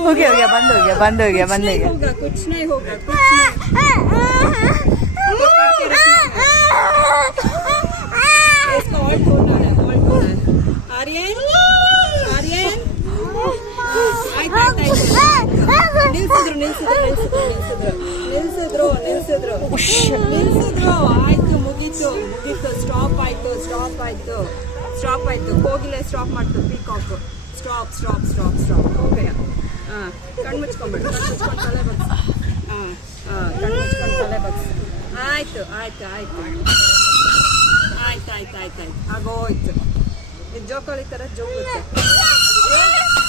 हो गया बंद हो गया कुछ नहीं होगा इसका ऑल्ट होना है आर्यन ನಿಲ್ಸಿದ್ರು ಆಯ್ತು ಮುಗೀತು ಸ್ಟಾಪ್ ಆಯ್ತು ಹೋಗಿಲ್ಲ ಸ್ಟಾಪ್ ಮಾಡ್ತು ಪೀಕಾಕ್ ಸ್ಟಾಪ್ ಓಕೆ ಕಣ್ಮುಚ್ಕೊಂಡ್ಬಿಡು ಕಣ್ಮುಚ್ಕೊಂಡು ತಲೆ ಬಗ್ಸು ಕಣ್ಮುಚ್ಕೊಂಡು ತಲೆ ಬಗ್ಸು ಆಯ್ತು ಆಗೋಯ್ತು ಇದು ಜೋಕಾಲಿ ಥರ ಜೋಗುತ್ತೆ